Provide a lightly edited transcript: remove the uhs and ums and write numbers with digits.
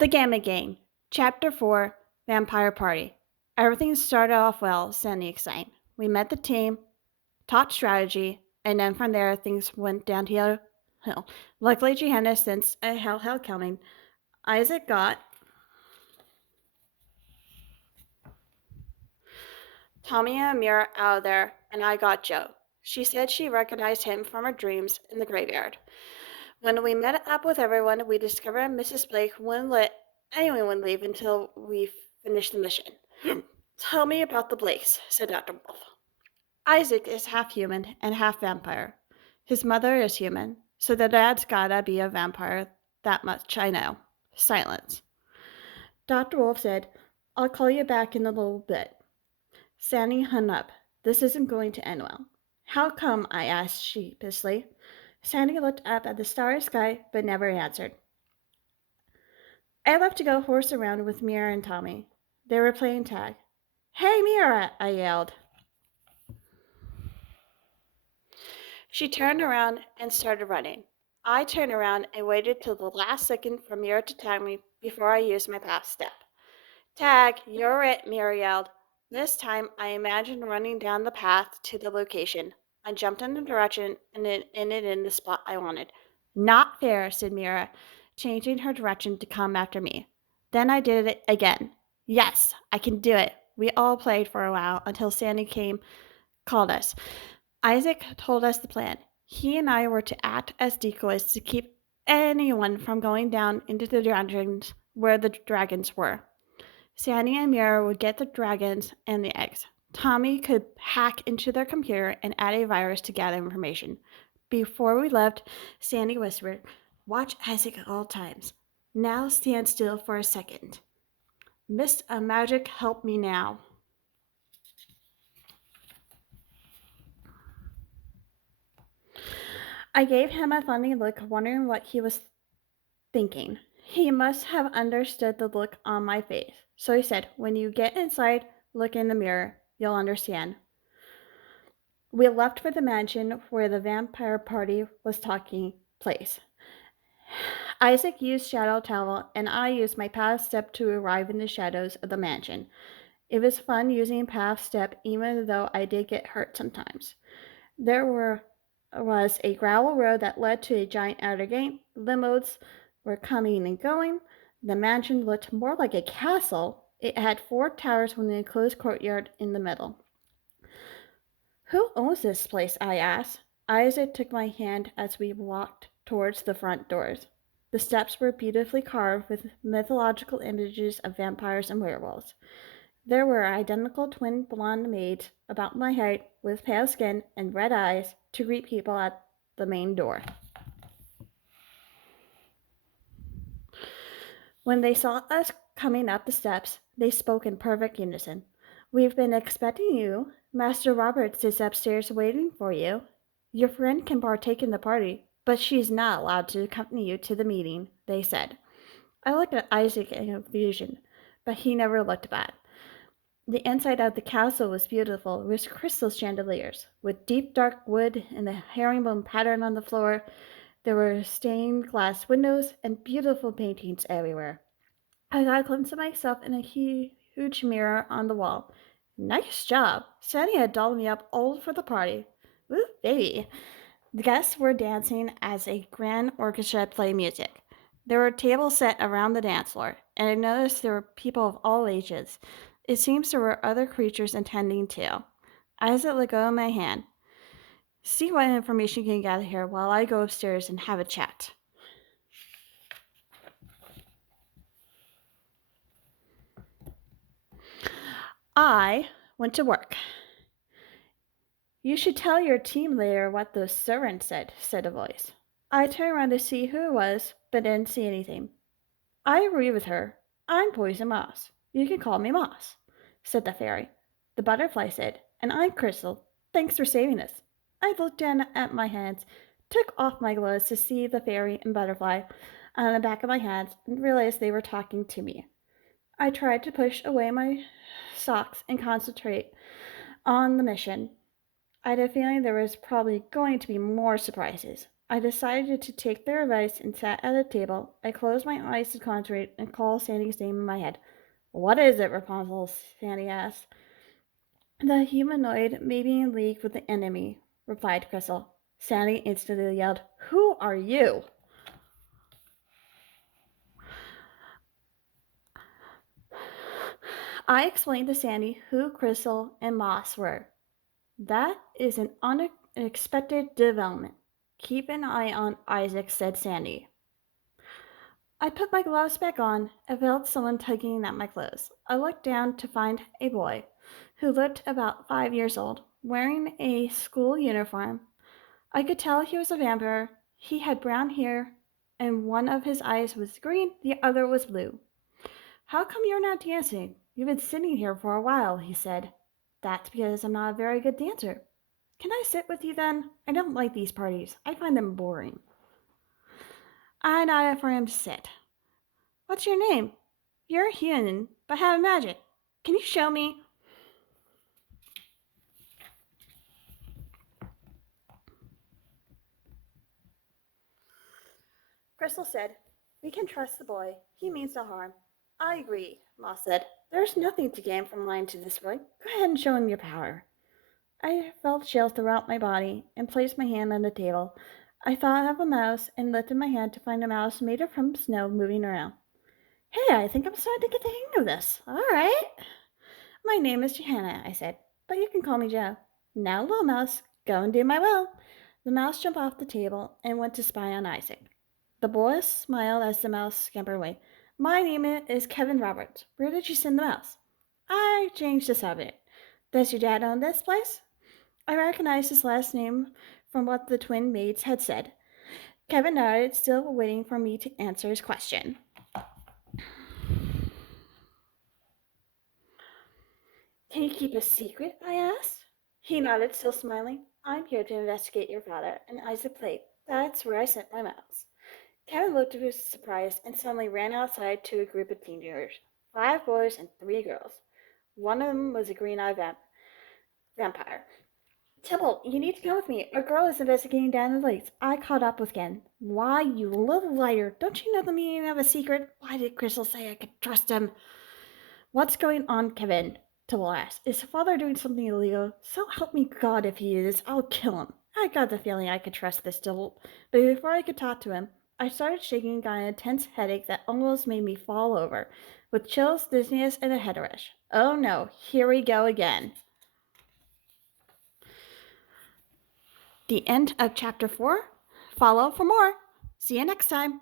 The Gambit Game, Chapter 4, Vampire Party. Everything started off well, Sandy explained. We met the team, taught strategy, and then from there things went downhill. Luckily, Johanna sensed a hell coming. Isaac got Tommy and Amira out of there, and I got Joe. She said she recognized him from her dreams in the graveyard. When we met up with everyone, we discovered Mrs. Blake wouldn't let anyone leave until we finished the mission. Tell me about the Blakes, said Dr. Wolf. Isaac is half human and half vampire. His mother is human, so the dad's gotta be a vampire. That much I know. Silence. Dr. Wolf said, I'll call you back in a little bit. Sandy hung up. This isn't going to end well. How come? I asked sheepishly. Sandy looked up at the starry sky but never answered. I left to go horse around with Mira and Tommy. They were playing tag. Hey, Mira! I yelled. She turned around and started running. I turned around and waited till the last second for Mira to tag me before I used my pass step. Tag, you're it, Mira yelled. This time I imagined running down the path to the location. I jumped in the direction and it ended in the spot I wanted. Not fair, said Mira, changing her direction to come after me. Then I did it again. Yes, I can do it. We all played for a while until Sandy called us. Isaac told us the plan. He and I were to act as decoys to keep anyone from going down into the dragons where the dragons were. Sandy and Mira would get the dragons and the eggs. Tommy could hack into their computer and add a virus to gather information. Before we left, Sandy whispered, Watch Isaac at all times. Now stand still for a second. Mist of Magic, help me now. I gave him a funny look, wondering what he was thinking. He must have understood the look on my face. So he said, When you get inside, look in the mirror. You'll understand. We left for the mansion where the vampire party was taking place. Isaac used shadow towel, and I used my path step to arrive in the shadows of the mansion. It was fun using path step, even though I did get hurt sometimes. Was a gravel road that led to a giant outer gate. Limos were coming and going. The mansion looked more like a castle. It had 4 towers with an enclosed courtyard in the middle. Who owns this place? I asked. Isaac took my hand as we walked towards the front doors. The steps were beautifully carved with mythological images of vampires and werewolves. There were identical twin blonde maids about my height with pale skin and red eyes to greet people at the main door. When they saw us coming up the steps, they spoke in perfect unison. We've been expecting you. Master Roberts is upstairs waiting for you. Your friend can partake in the party, but she's not allowed to accompany you to the meeting, they said. I looked at Isaac in confusion, but he never looked back. The inside of the castle was beautiful, with crystal chandeliers, with deep dark wood and the herringbone pattern on the floor. There were stained glass windows and beautiful paintings everywhere. I got a glimpse of myself in a huge mirror on the wall. Nice job. Sandy had dolled me up all for the party. Woo, baby. The guests were dancing as a grand orchestra played music. There were tables set around the dance floor, and I noticed there were people of all ages. It seems there were other creatures attending too. Isaac let go of my hand. See what information you can gather here while I go upstairs and have a chat. I went to work. You should tell your team leader what the servant said a voice. I turned around to see who it was, but didn't see anything. I agree with her. I'm Poison Moss. You can call me Moss, said the fairy. The butterfly said, and I'm Crystal. Thanks for saving us. I looked down at my hands, took off my gloves to see the fairy and butterfly on the back of my hands, and realized they were talking to me. I tried to push away my socks and concentrate on the mission. I had a feeling there was probably going to be more surprises. I decided to take their advice and sat at a table. I closed my eyes to concentrate and call Sandy's name in my head. What is it, Rapunzel? Sandy asked. The humanoid may be in league with the enemy, replied Crystal. Sandy instantly yelled, Who are you? I explained to Sandy who Crystal and Moss were. That is an unexpected development. Keep an eye on Isaac, said Sandy. I put my gloves back on and felt someone tugging at my clothes. I looked down to find a boy who looked about 5 years old, wearing a school uniform. I could tell he was a vampire. He had brown hair, and one of his eyes was green, the other was blue. How come you're not dancing? You've been sitting here for a while, he said. That's because I'm not a very good dancer. Can I sit with you then? I don't like these parties. I find them boring. I nodded for him to sit. What's your name? You're a human, but have magic. Can you show me? Crystal said, We can trust the boy. He means no harm. I agree, Moss said. There's nothing to gain from lying to this boy. Go ahead and show him your power. I felt chills throughout my body and placed my hand on the table. I thought of a mouse and lifted my hand to find a mouse made of from snow moving around. Hey, I think I'm starting to get the hang of this. All right. My name is Johanna, I said, but you can call me Joe. Now, little mouse, go and do my will. The mouse jumped off the table and went to spy on Isaac. The boy smiled as the mouse scampered away. My name is Kevin Roberts. Where did you send the mouse? I changed the subject. Does your dad own this place? I recognized his last name from what the twin maids had said. Kevin nodded, still waiting for me to answer his question. Can you keep a secret? I asked. He nodded, still smiling. I'm here to investigate your father and Isaac Plate. That's where I sent my mouse. Kevin looked at us surprised and suddenly ran outside to a group of teenagers. 5 boys and 3 girls. One of them was a green-eyed vampire. Tybalt, you need to come with me. A girl is investigating down in the lakes. I caught up with Ken. Why, you little liar. Don't you know the meaning of a secret? Why did Crystal say I could trust him? What's going on, Kevin? Tybalt asked. Is father doing something illegal? So help me God if he is, I'll kill him. I got the feeling I could trust this Tybalt. But before I could talk to him, I started shaking, got an intense headache that almost made me fall over, with chills, dizziness, and a head rush. Oh no, here we go again. The end of chapter 4. Follow for more. See you next time.